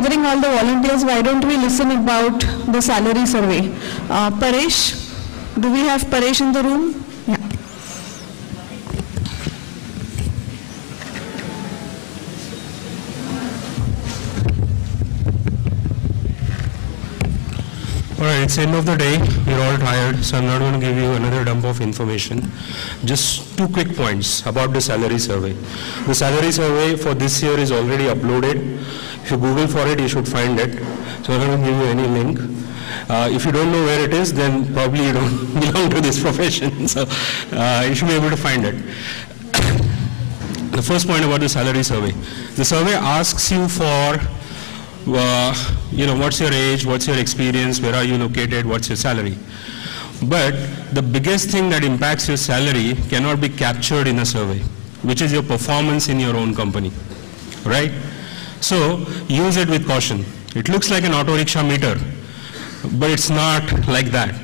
gathering all the volunteers, why don't we listen about the salary survey? Paresh, do we have Paresh in the room? Yeah. Alright, it's the end of the day, we're all tired, so I'm not going to give you another dump of information. Just 2 quick points about the salary survey. The salary survey for this year is already uploaded. If you Google for it, you should find it. So I'm not going to give you any link. If you don't know where it is, then probably you don't belong to this profession. So you should be able to find it. The first point about the salary survey. The survey asks you for what's your age, what's your experience, where are you located, what's your salary. But the biggest thing that impacts your salary cannot be captured in a survey, which is your performance in your own company, right? So use it with caution. It looks like an auto rickshaw meter, but it's not like that.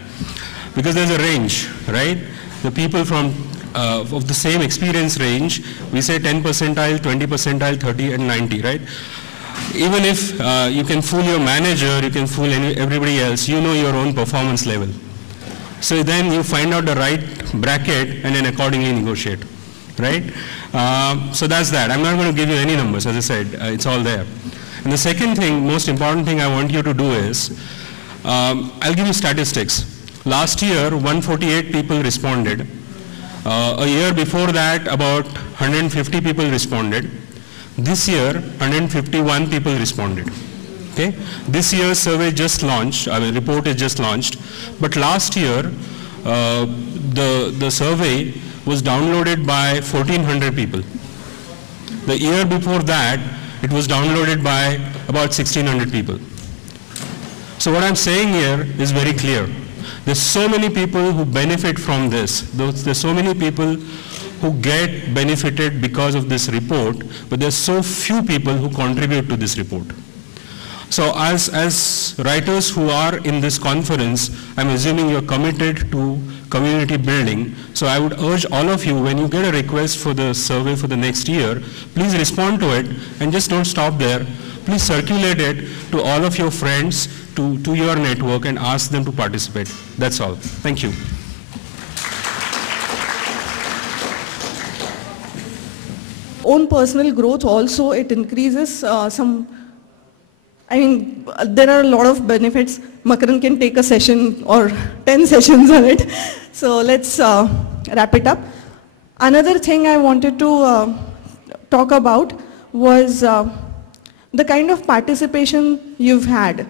Because there's a range, right? The people from of the same experience range, we say 10 percentile, 20 percentile, 30 and 90, right? Even if you can fool your manager, you can fool everybody else, you know your own performance level. So then you find out the right bracket and then accordingly negotiate, right? So that's that. I'm not going to give you any numbers, as I said, it's all there. And the second thing, most important thing I want you to do is, I'll give you statistics. Last year, 148 people responded. A year before that, about 150 people responded. This year, 151 people responded. Okay? This year's survey just launched, report is just launched, but last year, the survey was downloaded by 1,400 people. The year before that, it was downloaded by about 1,600 people. So what I'm saying here is very clear. There's so many people who benefit from this. There's so many people who get benefited because of this report, but there's so few people who contribute to this report. So as writers who are in this conference, I'm assuming you're committed to community building. So I would urge all of you, when you get a request for the survey for the next year, please respond to it and just don't stop there. Please circulate it to all of your friends, to your network, and ask them to participate. That's all. Thank you. Own personal growth also, it increases there are a lot of benefits. Makaran can take a session or 10 sessions on it. So let's wrap it up. Another thing I wanted to talk about was the kind of participation you've had.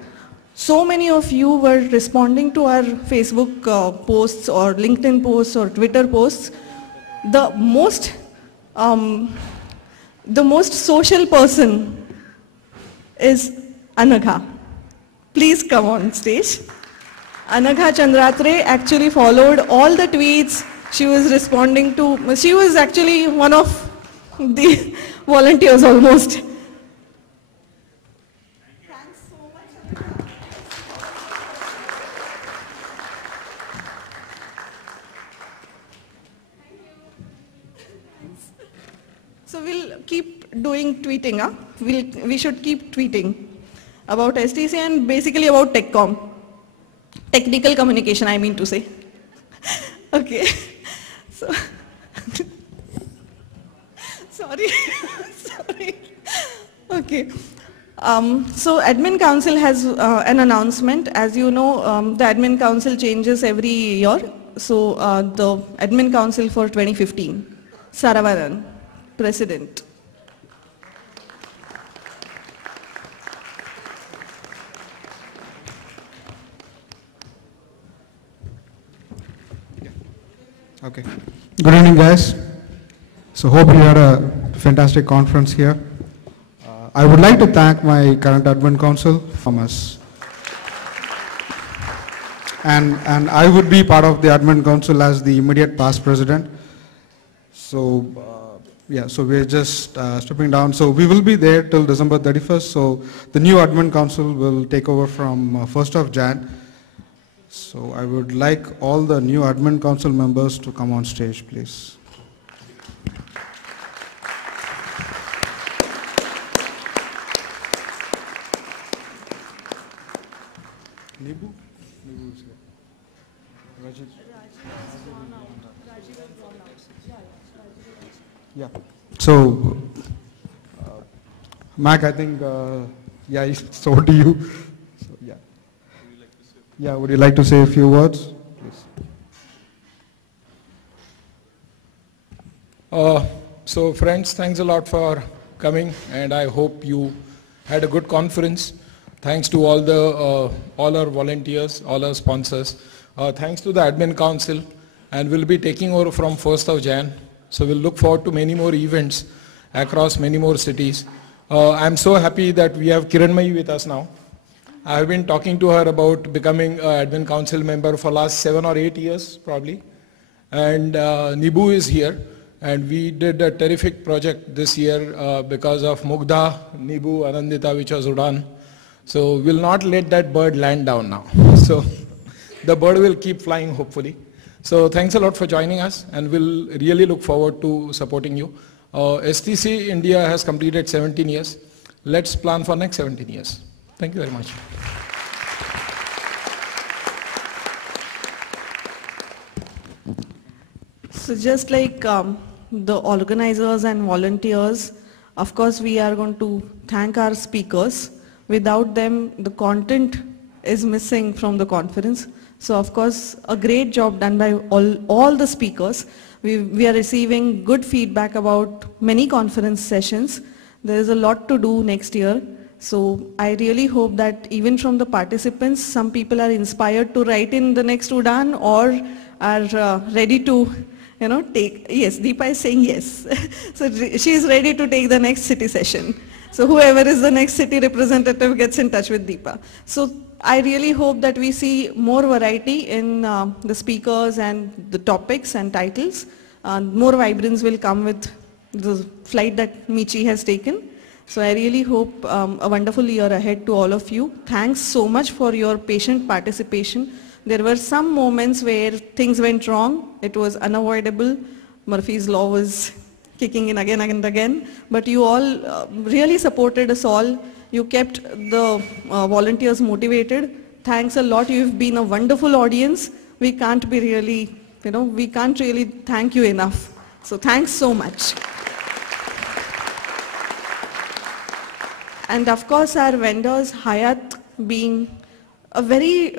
So many of you were responding to our Facebook posts or LinkedIn posts or Twitter posts. The most social person is Anagha. Please come on stage. Anagha Chandratre actually followed all the tweets she was responding to. She was actually one of the volunteers almost. Thanks so much, Anagha. So we'll keep doing tweeting. We should keep tweeting about STC and basically about TechCom. Technical communication, I mean to say. Okay. So, sorry. Sorry. Okay. So Admin Council has an announcement. As you know, the Admin Council changes every year. So the Admin Council for 2015, Saravanan, President. Okay. Good evening, guys. So hope you had a fantastic conference here. I would like to thank my current Admin Council from us. And I would be part of the Admin Council as the immediate past president. So yeah, so we're just stepping down. So we will be there till December 31st. So the new Admin Council will take over from 1st of Jan. So I would like all the new Admin Council members to come on stage, please. Nibu? Nibu is here. Rajiv. Yeah. So, Mac, I think, yeah, so do you. So, yeah. Yeah, would you like to say a few words? Please. So friends, thanks a lot for coming, and I hope you had a good conference. Thanks to all our volunteers, all our sponsors. Thanks to the Admin Council, and we'll be taking over from 1st of Jan. So we'll look forward to many more events across many more cities. I'm so happy that we have Kiranmai with us now. I've been talking to her about becoming an Admin Council member for last 7 or 8 years probably. And Nibu is here. And we did a terrific project this year because of Mugdha, Nibu, Anandita, which was Udan. So we'll not let that bird land down now. So the bird will keep flying hopefully. So thanks a lot for joining us, and we'll really look forward to supporting you. STC India has completed 17 years. Let's plan for next 17 years. Thank you very much. So just like the organizers and volunteers, of course we are going to thank our speakers. Without them, the content is missing from the conference. So of course, a great job done by all the speakers. We are receiving good feedback about many conference sessions. There is a lot to do next year. So I really hope that even from the participants, some people are inspired to write in the next Udan or are ready to take, yes, Deepa is saying yes. So she is ready to take the next city session. So whoever is the next city representative gets in touch with Deepa. So I really hope that we see more variety in the speakers and the topics and titles. More vibrance will come with the flight that Michi has taken. So I really hope a wonderful year ahead to all of you. Thanks so much for your patient participation. There were some moments where things went wrong. It was unavoidable. Murphy's Law was kicking in again and again. But you all really supported us all. You kept the volunteers motivated. Thanks a lot. You've been a wonderful audience. We can't be really, we can't really thank you enough. So thanks so much. And of course our vendors, Hayat being a very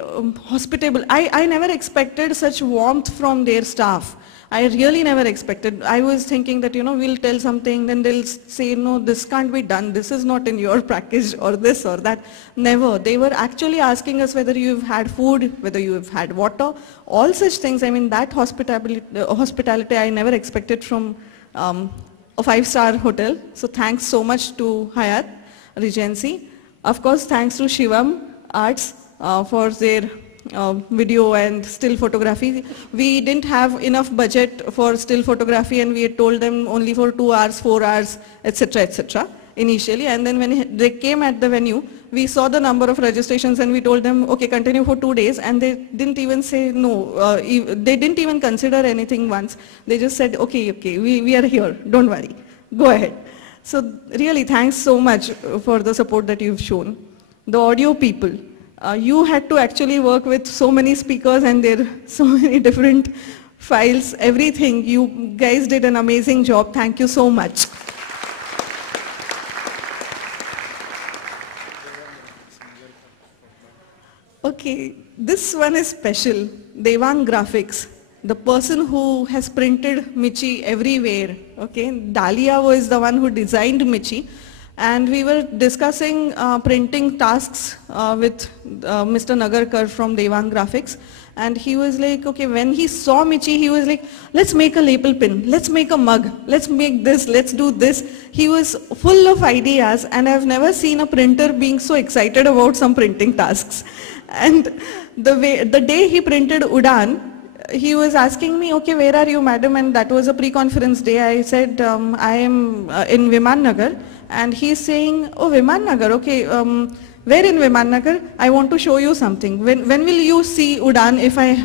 hospitable, I never expected such warmth from their staff. I really never expected. I was thinking that, we'll tell something, then they'll say, no, this can't be done. This is not in your package or this or that. Never. They were actually asking us whether you've had food, whether you've had water, all such things. I mean, that hospitality I never expected from a 5-star hotel. So thanks so much to Hayat Regency. Of course, thanks to Shivam Arts for their video and still photography. We didn't have enough budget for still photography, and we had told them only for 2 hours, 4 hours, etc. initially. And then when they came at the venue, we saw the number of registrations and we told them, okay, continue for 2 days. And they didn't even say no. They didn't even consider anything once. They just said, okay, we are here. Don't worry. Go ahead. So really, thanks so much for the support that you've shown. The audio people. You had to actually work with so many speakers and there are so many different files, everything. You guys did an amazing job. Thank you so much. Okay, this one is special. Devang Graphics, the person who has printed Michi everywhere. Okay, Dalia was the one who designed Michi. And we were discussing printing tasks with Mr. Nagarkar from Devang Graphics. And he was like, okay, when he saw Michi, he was like, let's make a lapel pin, let's make a mug, let's make this, let's do this. He was full of ideas, and I've never seen a printer being so excited about some printing tasks. And the day he printed Udan, he was asking me, okay, where are you, madam? And that was a pre-conference day. I said, I am in Viman Nagar. And he's saying, oh, Viman Nagar, okay, where in Viman Nagar? I want to show you something. When will you see Udan if I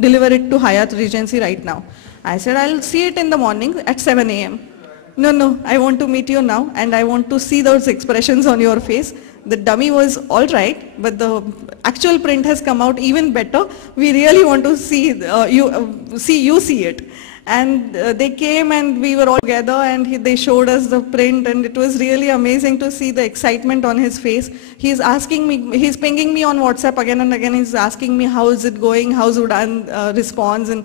deliver it to Hayat Regency right now? I said, I'll see it in the morning at 7 a.m. No, I want to meet you now and I want to see those expressions on your face. The dummy was all right, but the actual print has come out even better. We really want to see you see it. And they came and we were all together and they showed us the print, and it was really amazing to see the excitement on his face. He's asking me, he's pinging me on WhatsApp again and again. He's asking me how is it going, how's Udaan response, and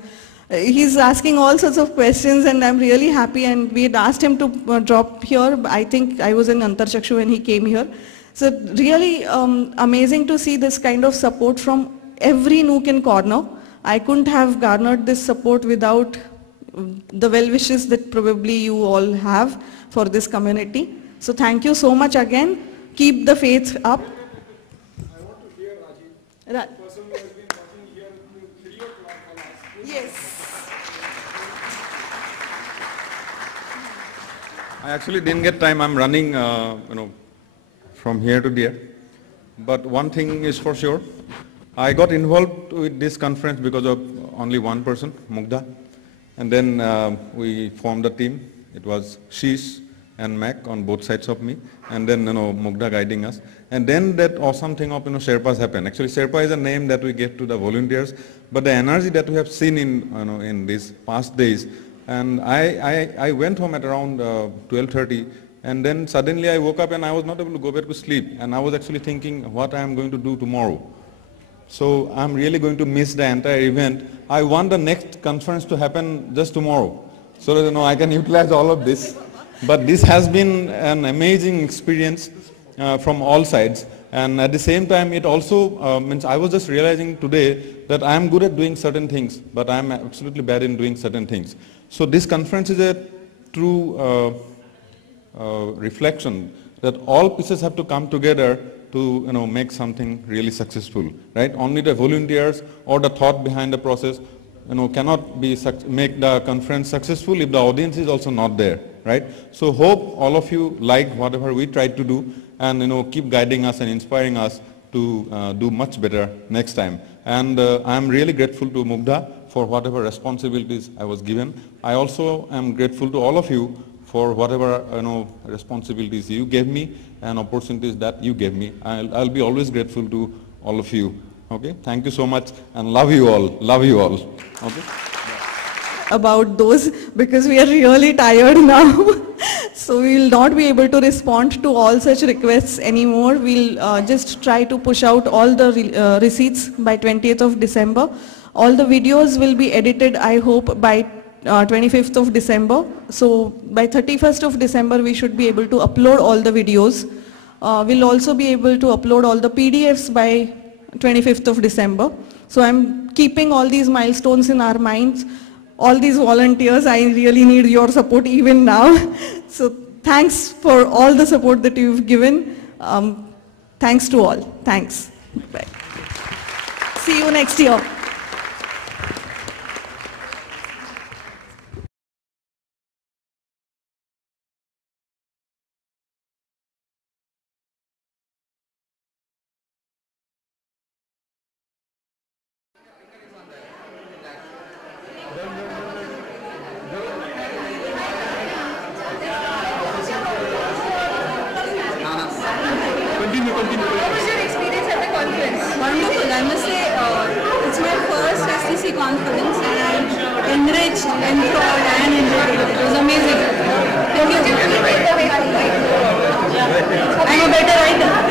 he's asking all sorts of questions, and I'm really happy. And we had asked him to drop here. I think I was in Antarchakshu when he came here. So really amazing to see this kind of support from every nook and corner. I couldn't have garnered this support without the well wishes that probably you all have for this community. So thank you so much again. Keep the faith up. I want to hear Rajiv, the person who has been working here till 3 o'clock for us. Yes. I actually didn't get time. I'm running, from here to there. But one thing is for sure, I got involved with this conference because of only one person, Mugdha. And then we formed a team. It was Sheesh and Mac on both sides of me, and then Mugdha guiding us. And then that awesome thing of Sherpas happened. Actually, Sherpa is a name that we gave to the volunteers, but the energy that we have seen in these past days. And I went home at around 12:30, and then suddenly I woke up and I was not able to go back to sleep. And I was actually thinking what I am going to do tomorrow. So I'm really going to miss the entire event. I want the next conference to happen just tomorrow, so that I can utilize all of this. But this has been an amazing experience from all sides. And at the same time, it also means I was just realizing today that I am good at doing certain things, but I am absolutely bad in doing certain things. So this conference is a true reflection that all pieces have to come together to make something really successful, right? Only the volunteers or the thought behind the process cannot make the conference successful if the audience is also not there, right? So hope all of you like whatever we tried to do, and keep guiding us and inspiring us to do much better next time. And I'm really grateful to Mugdha for whatever responsibilities I was given. I also am grateful to all of you for whatever responsibilities you gave me and opportunities that you gave me. I'll be always grateful to all of you. Okay, thank you so much, and love you all. Love you all. Okay. About those, because we are really tired now. So we will not be able to respond to all such requests anymore. We'll just try to push out all the receipts by 20th of December. All the videos will be edited, I hope, by 25th of December. So by 31st of December, we should be able to upload all the videos. We'll also be able to upload all the PDFs by 25th of December. So I'm keeping all these milestones in our minds. All these volunteers, I really need your support even now. So thanks for all the support that you've given. Thanks to all. Thanks. Bye. See you next year. What was your experience at the conference? Wonderful. I must say, it's my first STC conference, and enriched, enthralled, and enjoyed it. It was amazing. Thank you. I'm a better writer.